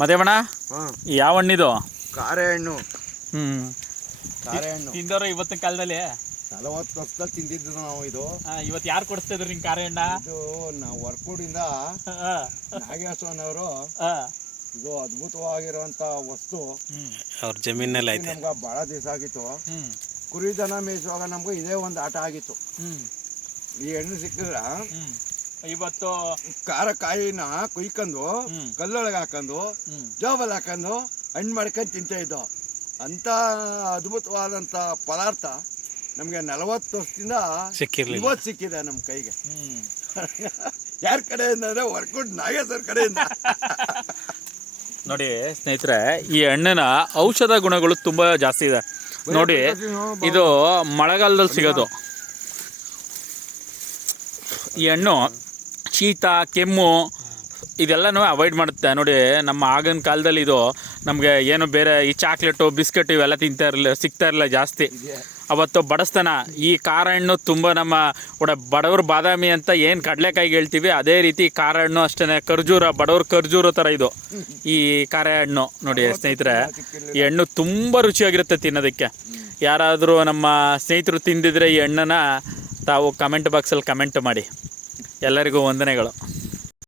ಮದೇವಣ್ಣ, ಯಾವ ಹಣ್ಣಿದು? ಕಾರೆ ಹಣ್ಣು. ಕಾರೆ ಹಣ್ಣು ತಿಂದವರು ಇವತ್ತಿನ ಕಾಲದಲ್ಲಿ 40 ವರ್ಷದಲ್ಲಿ ತಿಂದಿದ್ದು ನಾವು. ಇದು ಇವತ್ತು ಯಾರು ಕೊಡಿಸ್ತಾ ಇದ್ರು ನಿಂಗೆ ಕಾರೆ ಹಣ್ಣ? ಇದು ನಾವು ವರ್ಕೂಡಿಂದ ನಾಗೇಶ್ವರನವರು ಇದು ಅದ್ಭುತವಾಗಿರುವಂತ ವಸ್ತು ಅವ್ರ ಜಮೀನಲ್ಲಿ ಐತೆ. ನಮ್ಗೆ ಬಹಳ ದಿವಸ ಆಗಿತ್ತು. ಕುರಿ ದನ ಮೇಯಿಸುವಾಗ ನಮ್ಗೆ ಇದೇ ಒಂದು ಆಟ ಆಗಿತ್ತು. ಈ ಹಣ್ಣು ಸಿಕ್ಕಿದ್ರ ಇವತ್ತು ಕಾಯಿನ ಕುಯ್ಕೊಂಡು ಕಲ್ಲೊಳಗೆ ಹಾಕೊಂಡು ಜೋಬಲ್ಲಿ ಹಾಕೊಂಡು ಹಣ್ಣು ಮಾಡ್ಕೊಂಡು ತಿಂತ ಇದ್ದೋ. ಅಂತ ಅದ್ಭುತವಾದಂತ ಪದಾರ್ಥ ನಮ್ಗೆ 40 ವರ್ಷದಿಂದ ಇವತ್ತು ಸಿಕ್ಕಿದೆ ನಮ್ಮ ಕೈಗೆ. ಯಾರ ಕಡೆಯಿಂದ ಅಂದ್ರೆ ವರ್ಕೌಟ್ ನಾಗೇಶ್ವರ ಕಡೆಯಿಂದ. ನೋಡಿ ಸ್ನೇಹಿತರೆ, ಈ ಹಣ್ಣಿನ ಔಷಧ ಗುಣಗಳು ತುಂಬಾ ಜಾಸ್ತಿ ಇದೆ. ನೋಡಿ, ಇದು ಮಳೆಗಾಲದಲ್ಲಿ ಸಿಗೋದು. ಈ ಹಣ್ಣು ಶೀತ, ಕೆಮ್ಮು ಇದೆಲ್ಲನೂ ಅವಾಯ್ಡ್ ಮಾಡುತ್ತೆ. ನೋಡಿ, ನಮ್ಮ ಆಗಿನ ಕಾಲದಲ್ಲಿ ಇದು ನಮಗೆ ಏನು ಬೇರೆ ಈ ಚಾಕ್ಲೇಟು, ಬಿಸ್ಕೆಟ್ ಇವೆಲ್ಲ ಸಿಗ್ತಾ ಇರಲಿಲ್ಲ ಜಾಸ್ತಿ. ಅವತ್ತು ಬಡಸ್ತನ ಈ ಖಾರ ಹಣ್ಣು ತುಂಬ ನಮ್ಮ ಬಡವರು ಬಾದಾಮಿ ಅಂತ ಏನು ಕಡಲೆಕಾಯಿಗೆ ಹೇಳ್ತೀವಿ, ಅದೇ ರೀತಿ ಖಾರ ಹಣ್ಣು ಅಷ್ಟೇ. ಖರ್ಜೂರ, ಬಡವ್ರ ಖರ್ಜೂರ ಥರ ಇದು ಈ ಖಾರ ಹಣ್ಣು. ನೋಡಿ ಸ್ನೇಹಿತರೆ, ಈ ಹಣ್ಣು ತುಂಬ ರುಚಿಯಾಗಿರುತ್ತೆ ತಿನ್ನೋದಕ್ಕೆ. ಯಾರಾದರೂ ನಮ್ಮ ಸ್ನೇಹಿತರು ತಿಂದಿದ್ರೆ ಈ ಹಣ್ಣನ್ನು ತಾವು ಕಮೆಂಟ್ ಬಾಕ್ಸಲ್ಲಿ ಕಮೆಂಟ್ ಮಾಡಿ. ಎಲ್ಲರಿಗೂ ವಂದನೆಗಳು.